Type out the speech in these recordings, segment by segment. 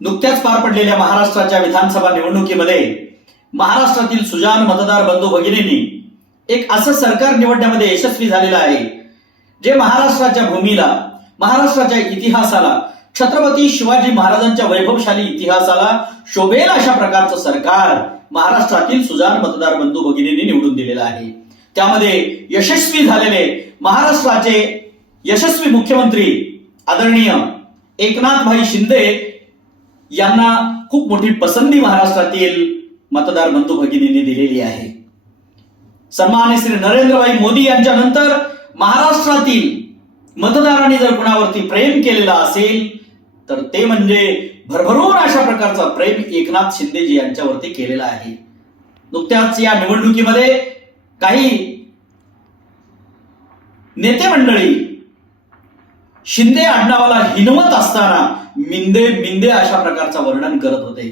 नुकत्याच पार पडलेल्या महाराष्ट्राच्या विधानसभा निवडणुकीमध्ये महाराष्ट्रातील सुजाण मतदार बंधू भगिनींनी एक असं सरकार निवडण्यामध्ये यशस्वी झालेलं आहे जे महाराष्ट्राच्या भूमीला, महाराष्ट्राच्या इतिहासाला, छत्रपती शिवाजी महाराजांच्या वैभवशाली इतिहासाला शोभेल अशा प्रकारचं सरकार महाराष्ट्रातील सुजाण मतदार बंधू भगिनींनी निवडून दिलेलं आहे। त्यामध्ये यशस्वी झालेले महाराष्ट्राचे यशस्वी मुख्यमंत्री आदरणीय एकनाथभाई शिंदे यांना खूप मोठी पसंती महाराष्ट्रातील मतदार बंधू भगिनींनी दिलेली आहे। सन्माननीय श्री नरेंद्रभाई मोदी यांच्या नंतर महाराष्ट्रातील मतदारांनी जर कोणावरती प्रेम केलेला असेल तर ते म्हणजे भरभरून अशा प्रकारचा प्रेम एकनाथ शिंदेजी यांच्यावरती केलेला आहे। नुकत्याच या निवडणुकीमध्ये काही नेते मंडळी शिंदे आडनावाला हिनवत असताना मिंदे मिंदे अशा प्रकारचं वर्णन करत होते।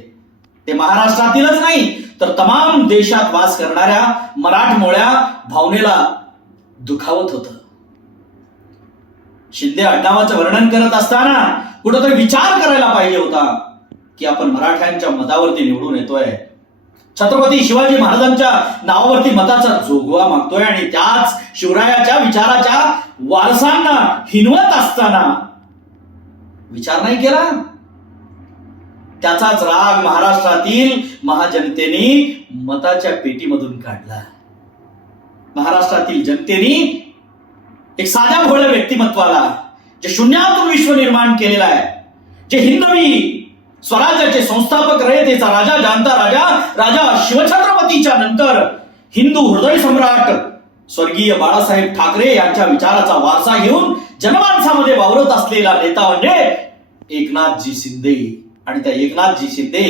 ते महाराष्ट्रातीलच नाही तर तमाम देशात वास करणाऱ्या मराठमोळ्या भावनेला दुखावत होतं। शिंदे आडनावाचं वर्णन करत असताना कुठेतरी विचार करायला पाहिजे होता की आपण मराठ्यांच्या मतावरती निवडून येतोय, छत्रपती शिवाजी महाराजांच्या नावावरती मताचा जोगवा मागतोय आणि त्याच शिवरायाच्या विचाराच्या वारसांना हिनवत असताना विचार नाही केला। त्याचाच राग महाराष्ट्रातील महाजनतेने मताच्या पेटीमधून काढला। महाराष्ट्रातील जनतेने एक साध्या भोळ्या व्यक्तिमत्वाला, जे शून्यातून विश्व निर्माण केलेलं आहे, जे हिंदवी स्वराज्याचे संस्थापक रयतेचा राजा, जाणता राजा, राजा शिवछत्रपतीच्या नंतर हिंदू हृदय सम्राट स्वर्गीय बाळासाहेब ठाकरे यांच्या विचाराचा वारसा घेऊन जनमानसामध्ये वावरत असलेला नेता म्हणजे एकनाथजी शिंदे। आणि त्या एकनाथजी शिंदे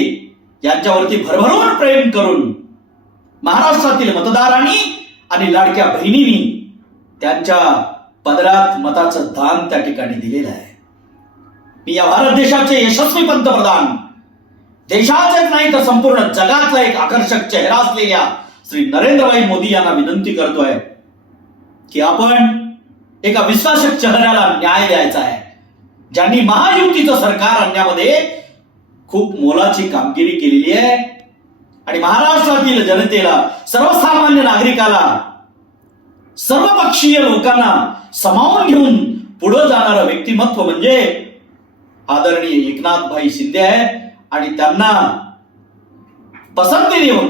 यांच्यावरती भरभरून प्रेम करून महाराष्ट्रातील मतदारांनी आणि लाडक्या बहिणींनी त्यांच्या पदरात मताचं दान त्या ठिकाणी दिलेलं आहे। मी या भारत देशाचे यशस्वी पंतप्रधान, देशाचेच नाही तर संपूर्ण जगातला एक आकर्षक चेहरा असलेल्या श्री नरेंद्रभाई मोदी यांना विनंती करतोय की आपण एका विश्वासक चेहऱ्याला न्याय द्यायचा आहे, ज्यांनी महायुतीचं सरकार आणण्यामध्ये खूप मोलाची कामगिरी केलेली आहे आणि महाराष्ट्रातील जनतेला, सर्वसामान्य नागरिकाला, सर्वपक्षीय लोकांना सामावून घेऊन पुढे जाणारं व्यक्तिमत्व म्हणजे आदरणीय एकनाथभाई शिंदे आहे। आणि त्यांना पसंती देऊन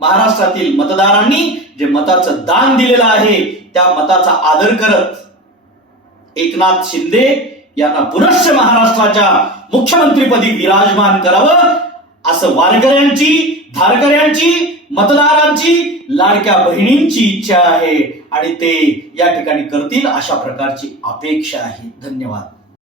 महाराष्ट्रातील मतदारांनी जे मताचं दान दिलेलं आहे त्या मताचा आदर करत एकनाथ शिंदे यांना पुनश्च महाराष्ट्राच्या मुख्यमंत्रीपदी विराजमान करावं असं वारकऱ्यांची, धारकऱ्यांची, मतदारांची, लाडक्या बहिणींची इच्छा आहे आणि ते या ठिकाणी करतील अशा प्रकारची अपेक्षा आहे। धन्यवाद।